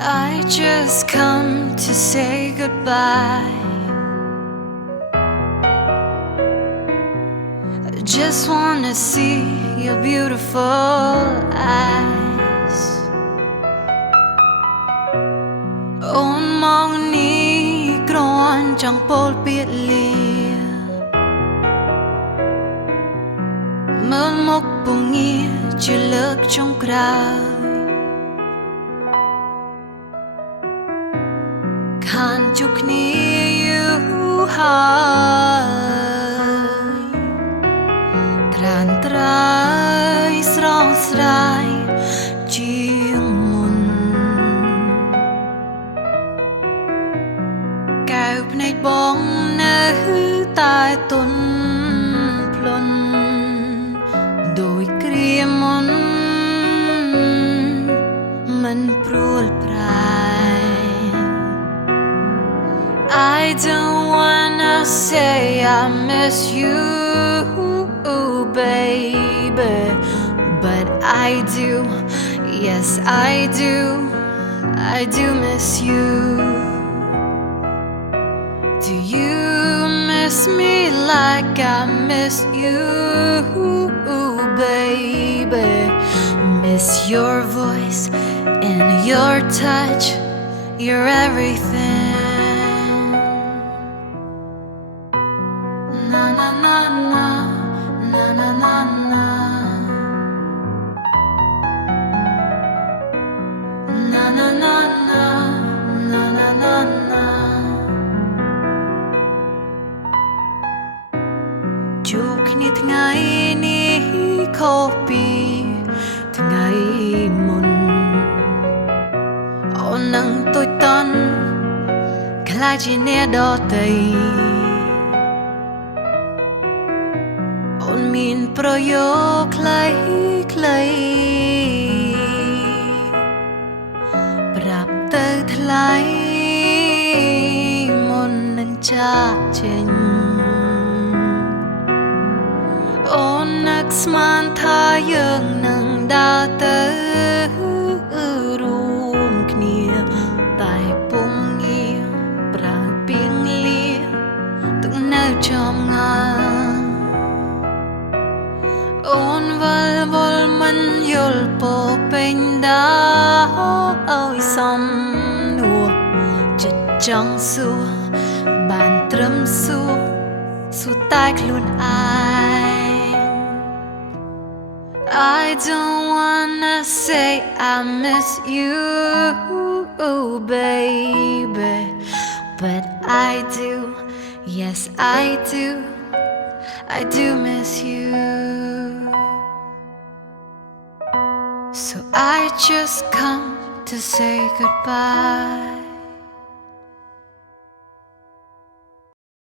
I just come to say goodbye. I just wanna see your beautiful eyes. Ôn mong ní gron chẳng bol biệt lìa. Mơ mốc bùng nghe chưa lợt trong crowd. Can't you clear you high? Tran trai srong srai chiang mun. Cao này bóng nơi tai tuần plon đôi kia mun mình pruol prai. I don't wanna say I miss you, baby, but I do, yes I do miss you. Do you miss me like I miss you, baby? Miss your voice and your touch, your everything. Na na na na, na na na na, na na na na, na na na na. Chúc ní ngày ní copy ngày môn. Ôn nắng tôi tân, khai chỉ nè đo tay. Ôn min proyo clay clay. Prap tơ thlai môn nâng cha chênh. Ôn nắc sman tha dương nâng đa tơ rùm knia. Tai bung nghia prang pieng lia tung nâu chom ngang. Ôn văl vol mân yol po pênh đá ôi xăm nùa chật trăng xua bàn trâm xua xua tai luôn ai. I don't wanna say I miss you, baby, but I do, yes I do miss you. So I just come to say goodbye.